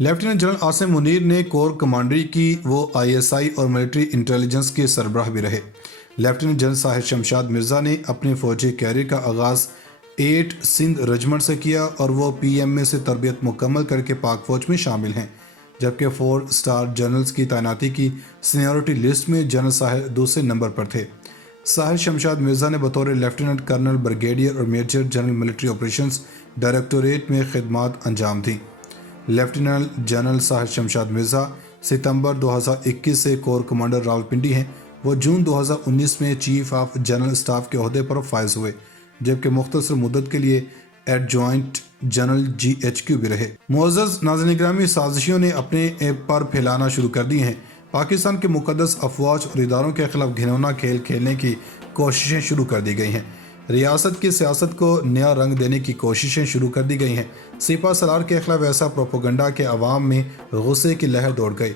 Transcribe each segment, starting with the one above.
Lieutenant general Asim Munir ने core कमांडरी की। वो ISI और मिलिट्री इंटेलिजेंस के सरबराह भी रहे। लेफ्टिनेंट जनरल साहिर शमशाद मिर्ज़ा ने अपने फौजी कैरियर का आगाज़ 8 सिंध रेजिमेंट से किया और वो PMA से तरबियत मुकम्मल करके पाक फ़ौज में शामिल हैं, जबकि 4 स्टार जनरल्स की तैनाती की सीनियरिटी लिस्ट में जनरल साहिर दूसरे नंबर पर थे। साहिर शमशाद मिर्ज़ा ने बतौर लेफ्टिनेंट कर्नल, ब्रिगेडियर और major general military operations directorate में खिदमात अंजाम दी। लेफ्टिनेंट जनरल साहिर शमशाद मिर्ज़ा सितंबर 2021 से कोर कमांडर रावलपिंडी हैं। वो जून 2019 में चीफ ऑफ जनरल स्टाफ के अहदे पर फायज हुए, जबकि मुख्तसर मुद्दत के लिए एडजॉइंट जनरल GHQ भी रहे। मुअज़्ज़ज़ नाज़रीन गिरामी, साजिशों ने अपने पर फैलाना शुरू कर दी हैं। पाकिस्तान के मुक़द्दस अफवाज और इदारों के खिलाफ घिनौना खेल खेलने की कोशिशें शुरू कर दी गई हैं। रियासत की सियासत को नया रंग देने की कोशिशें शुरू कर दी गई हैं। सिपा सलार के खिलाफ ऐसा प्रोपोगंडा के अवाम में गुस्से की लहर दौड़ गई।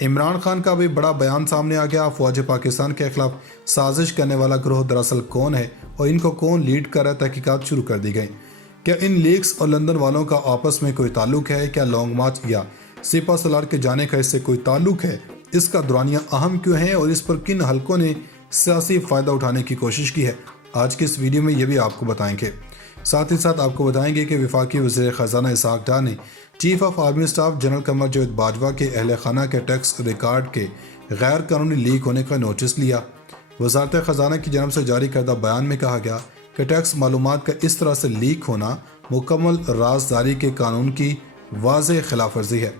इमरान खान का भी बड़ा बयान सामने आ गया। फौज पाकिस्तान के खिलाफ साजिश करने वाला ग्रोह दरअसल कौन है और इनको कौन लीड कर रहा है, तहकीकात शुरू कर दी गई। क्या इन लीग्स और लंदन वालों का आपस में कोई ताल्लुक है? क्या लॉन्ग मार्च या सिपा सलार के जाने का इससे कोई ताल्लुक है? इसका दुरानियाँ अहम क्यों है और इस पर किन हलकों ने सियासी फ़ायदा उठाने की कोशिश की है? आज के इस वीडियो में ये भी आपको बताएंगे। साथ ही साथ आपको बताएंगे कि वफाकी वज़ीर ख़ज़ाना इसहाक़ डार ने chief of army staff general Qamar Javed Bajwa के अहल खाना के टैक्स रिकॉर्ड के गैर कानूनी लीक होने का नोटिस लिया। वज़ारत ख़ज़ाना की जानब से जारी करदा बयान में कहा गया कि टैक्स मालूमात का इस तरह से लीक होना मुकम्मल राजदारी के कानून की वाज़ेह खिलाफ वर्जी है।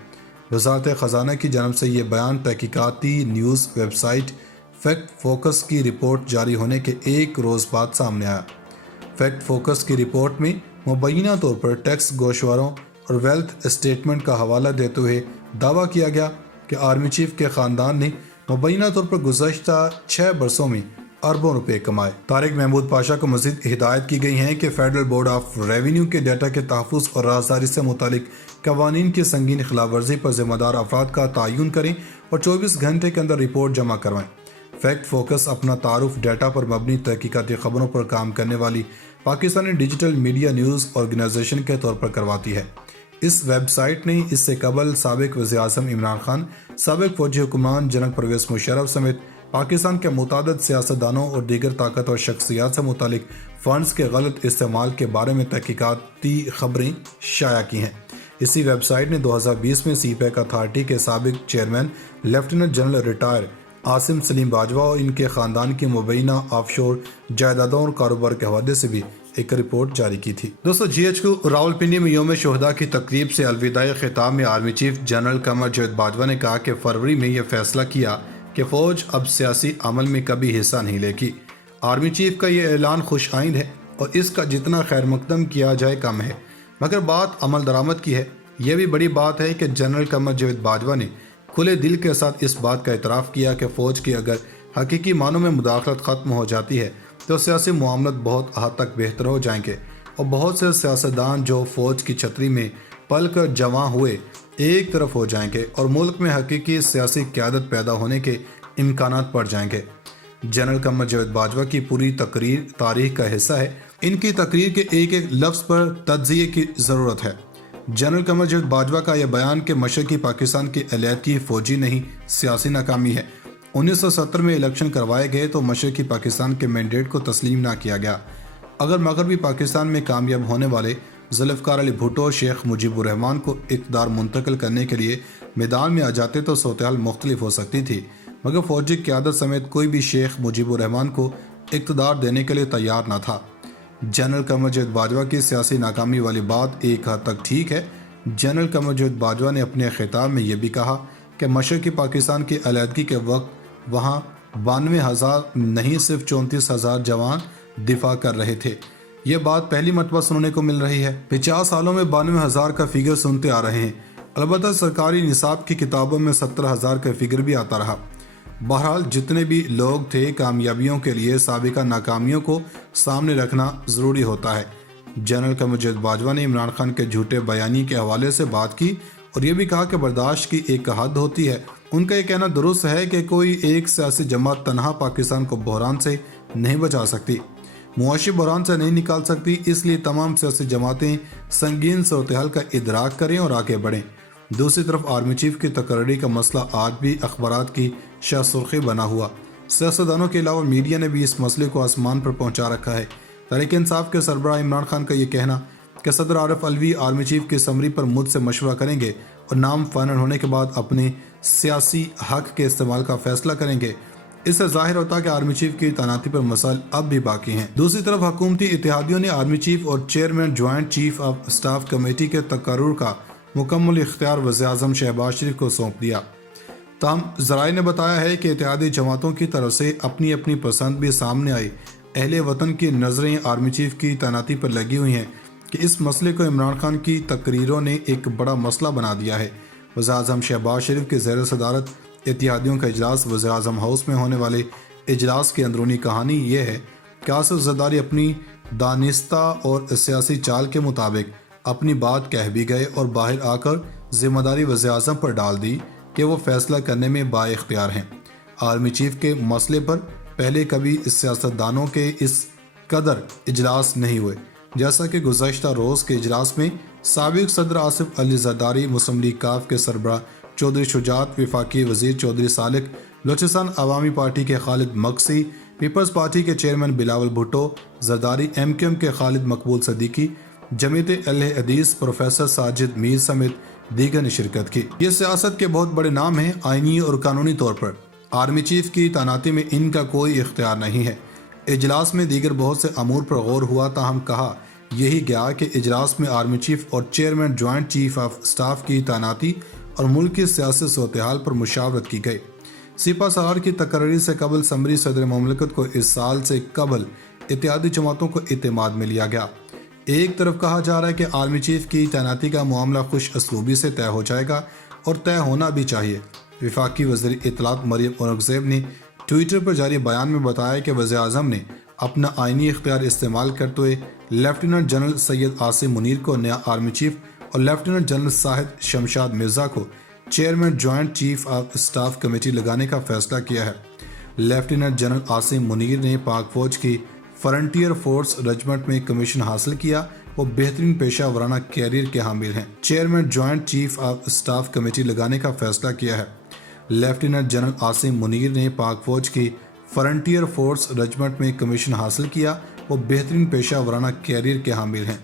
वज़ारत ख़ज़ाना की जानब से ये बयान तहकीकाती न्यूज़ वेबसाइट फैक्ट फोकस की रिपोर्ट जारी होने के एक रोज़ बाद सामने आया। फैक्ट फोकस की रिपोर्ट में मुबैना तौर पर टैक्स गोशवारों और वेल्थ स्टेटमेंट का हवाला देते हुए दावा किया गया कि आर्मी चीफ के ख़ानदान ने मुबैना तौर पर गुज़श्ता 6 बरसों में अरबों रुपए कमाए। तारिक महमूद पाशा को मज़ीद हिदायत की गई है कि फेडरल बोर्ड ऑफ रेवेन्यू के डाटा के तहफ़्फ़ुज़ और राजदारी से मुतालिक कवानीन की संगीन खिलाफ वर्जी पर ज़िम्मेदार अफराद का तयन करें और 24 घंटे के अंदर रिपोर्ट जमा करवाएं। फैक्ट फोकस अपना तारुफ डाटा पर मबनी तहकीकाती खबरों पर काम करने वाली Pakistani digital media news organisation के तौर पर करवाती है। इस वेबसाइट ने इससे कबल साबिक वज़ीर आज़म इमरान खान, साबिक फौजी हुक्मरान जनरल परवेज़ मुशर्रफ समेत पाकिस्तान के मुतादिद सियासतदानों और दीगर ताकतवर शख्सियात से मुतालिक फ़ंड्स के गलत इस्तेमाल के बारे में तहकीकाती खबरें शाया की हैं। इसी वेबसाइट ने 2020 में CPEC अथॉरिटी के साबिक chairman lieutenant general retire Asim Salim Bajwa और इनके ख़ानदान की मुबैना ऑफशोर जायदादों और कारोबार के हवाले से भी एक रिपोर्ट जारी की थी। दोस्तों, GHQ रावलपिंडी में यौम शोहदा की तकरीब से अलविदाई खिताब में army chief general Qamar Javed Bajwa ने कहा कि फरवरी में यह फैसला किया कि फ़ौज अब सियासी अमल में कभी हिस्सा नहीं लेगी। आर्मी चीफ का यह ऐलान खुश आइंद है और इसका जितना खैर मकदम किया जाए कम है, मगर बात अमल दरामद की है। यह भी बड़ी बात है कि जनरल कमर जावेद बाजवा ने खुले दिल के साथ इस बात का इतराफ़ किया कि फ़ौज की अगर हकीकी मानों में मुदाखलत ख़त्म हो जाती है तो सियासी मामलत बहुत हद तक बेहतर हो जाएंगे और बहुत से सियासतदान जो फ़ौज की छतरी में पल कर जवां हुए एक तरफ हो जाएंगे और मुल्क में हकीकी सियासी क़यादत पैदा होने के इम्कानात बढ़ जाएंगे। जनरल कमर जावेद बाजवा की पूरी तकरीर तारीख का हिस्सा है। इनकी तकरीर के एक एक लफ्ज़ पर तज्ज़िये की ज़रूरत है। जनरल कमर जावेद बाजवा का यह बयान कि मशरक़ी पाकिस्तान की अलहदगी फ़ौजी नहीं सियासी नाकामी है। 1970 में इलेक्शन करवाए गए तो मशरक़ी पाकिस्तान के मैंडेट को तस्लीम ना किया गया। अगर मगरबी पाकिस्तान में कामयाब होने वाले ज़ुल्फ़िकार अली भुट्टो शेख मुजीबुर रहमान को इक़्तिदार मुंतकिल करने के लिए मैदान में आ जाते तो सूरत-ए-हाल मुख्तलिफ हो सकती थी, मगर फ़ौजी क़यादत समेत कोई भी शेख मुजीबुर रहमान को इक़्तिदार देने के लिए तैयार न था। जनरल कमर जावेद बाजवा की सियासी नाकामी वाली बात एक हद तक ठीक है। जनरल कमर जावेद बाजवा ने अपने खिताब में यह भी कहा कि मशरक़ी पाकिस्तान की अलहदगी के वक्त वहाँ 92,000 नहीं सिर्फ 34,000 जवान दिफा कर रहे थे। ये बात पहली मरतबा सुनने को मिल रही है। 50 सालों में 92,000 का फिगर सुनते आ रहे हैं। अलबत्ता सरकारी निसाब की किताबों में 17,000 का फिगर भी आता रहा। बहरहाल जितने भी लोग थे, कामयाबियों के लिए साबिका नाकामियों को सामने रखना ज़रूरी होता है। जनरल कमर जावेद बाजवा ने इमरान खान के झूठे बयानी के हवाले से बात की और ये भी कहा कि बर्दाश्त की एक हद होती है। उनका ये कहना दुरुस्त है कि कोई एक सियासी जमात तनहा पाकिस्तान को बहरान से नहीं बचा सकती, मुआशी बहरान से नहीं निकाल सकती। इसलिए तमाम सियासी जमातें संगीन सूरत-ए-हाल का इदराक करें और आगे बढ़ें। دوسری طرف آرمی چیف کی تقرری کا مسئلہ آج بھی اخبارات کی شاہ سرخی بنا ہوا۔ سیاستدانوں کے علاوہ میڈیا نے بھی اس مسئلے کو آسمان پر پہنچا رکھا ہے۔ تحریک انصاف کے سربراہ عمران خان کا یہ کہنا کہ صدر عارف علوی آرمی چیف کی سمری پر مجھ سے مشورہ کریں گے اور نام فائنل ہونے کے بعد اپنے سیاسی حق کے استعمال کا فیصلہ کریں گے، اس سے ظاہر ہوتا ہے کہ آرمی چیف کی تعیناتی پر مسائل اب بھی باقی ہیں۔ دوسری طرف حکومتی اتحادیوں نے آرمی چیف اور chairman joint chief of staff committee کے تقرر کا مکمل اختیار وزیراعظم شہباز شریف کو سونپ دیا۔ تاہم ذرائع نے بتایا ہے کہ اتحادی جماعتوں کی طرف سے اپنی اپنی پسند بھی سامنے آئی۔ اہل وطن کی نظریں آرمی چیف کی تعیناتی پر لگی ہوئی ہیں کہ اس مسئلے کو عمران خان کی تقریروں نے ایک بڑا مسئلہ بنا دیا ہے۔ وزیراعظم شہباز شریف کے زیر صدارت اتحادیوں کا اجلاس وزیراعظم ہاؤس میں ہونے والے اجلاس کی اندرونی کہانی یہ ہے کہ آصف زرداری اپنی دانستہ اور سیاسی چال کے مطابق اپنی بات کہہ بھی گئے اور باہر آ کر ذمہ داری وزیراعظم پر ڈال دی کہ وہ فیصلہ کرنے میں با اختیار ہیں۔ آرمی چیف کے مسئلے پر پہلے کبھی سیاستدانوں کے اس قدر اجلاس نہیں ہوئے، جیسا کہ گزشتہ روز کے اجلاس میں سابق صدر آصف علی زرداری، مسلم لیگ کاف کے سربراہ چودھری شجاعت، وفاقی وزیر چودھری سالک، بلوچستان عوامی پارٹی کے خالد مقصی، پیپلز پارٹی کے chairman Bilawal Bhutto, Zardari M Q M کے خالد مقبول صدیقی، جمعیت اہل حدیث پروفیسر ساجد میر سمیت دیگر نے شرکت کی۔ یہ سیاست کے بہت بڑے نام ہیں۔ آئینی اور قانونی طور پر آرمی چیف کی تعیناتی میں ان کا کوئی اختیار نہیں ہے۔ اجلاس میں دیگر بہت سے امور پر غور ہوا، تاہم کہا یہی گیا کہ اجلاس میں آرمی چیف اور chairman joint chief of staff کی تعیناتی اور ملک کی سیاسی صورتحال پر مشاورت کی گئی۔ سپہ سالار کی تقرری سے قبل سمری صدر مملکت کو اس سال سے قبل اتحادی جماعتوں کو اعتماد میں لیا گیا۔ ایک طرف کہا جا رہا ہے کہ آرمی چیف کی تعیناتی کا معاملہ خوش اسلوبی سے طے ہو جائے گا اور طے ہونا بھی چاہیے۔ وفاقی وزیر اطلاعات مریم اورنگزیب نے ٹویٹر پر جاری بیان میں بتایا کہ وزیراعظم نے اپنا آئینی اختیار استعمال کرتے ہوئے لیفٹیننٹ جنرل سید عاصم منیر کو نیا آرمی چیف اور لیفٹیننٹ جنرل شاہد شمشاد مرزا کو chairman joint chief of staff committee لگانے کا فیصلہ کیا ہے۔ لیفٹیننٹ جنرل عاصم منیر نے پاک فوج کی فرنٹیئر فورس رجمنٹ میں کمیشن حاصل کیا، وہ بہترین پیشہ ورانہ کیریئر کے حامل ہیں۔ Chairman joint chief of staff committee لگانے کا فیصلہ کیا ہے۔ لیفٹیننٹ جنرل عاصم منیر نے پاک فوج کی فرنٹیئر فورس رجمنٹ میں کمیشن حاصل کیا، وہ بہترین پیشہ ورانہ کیریئر کے حامل ہیں۔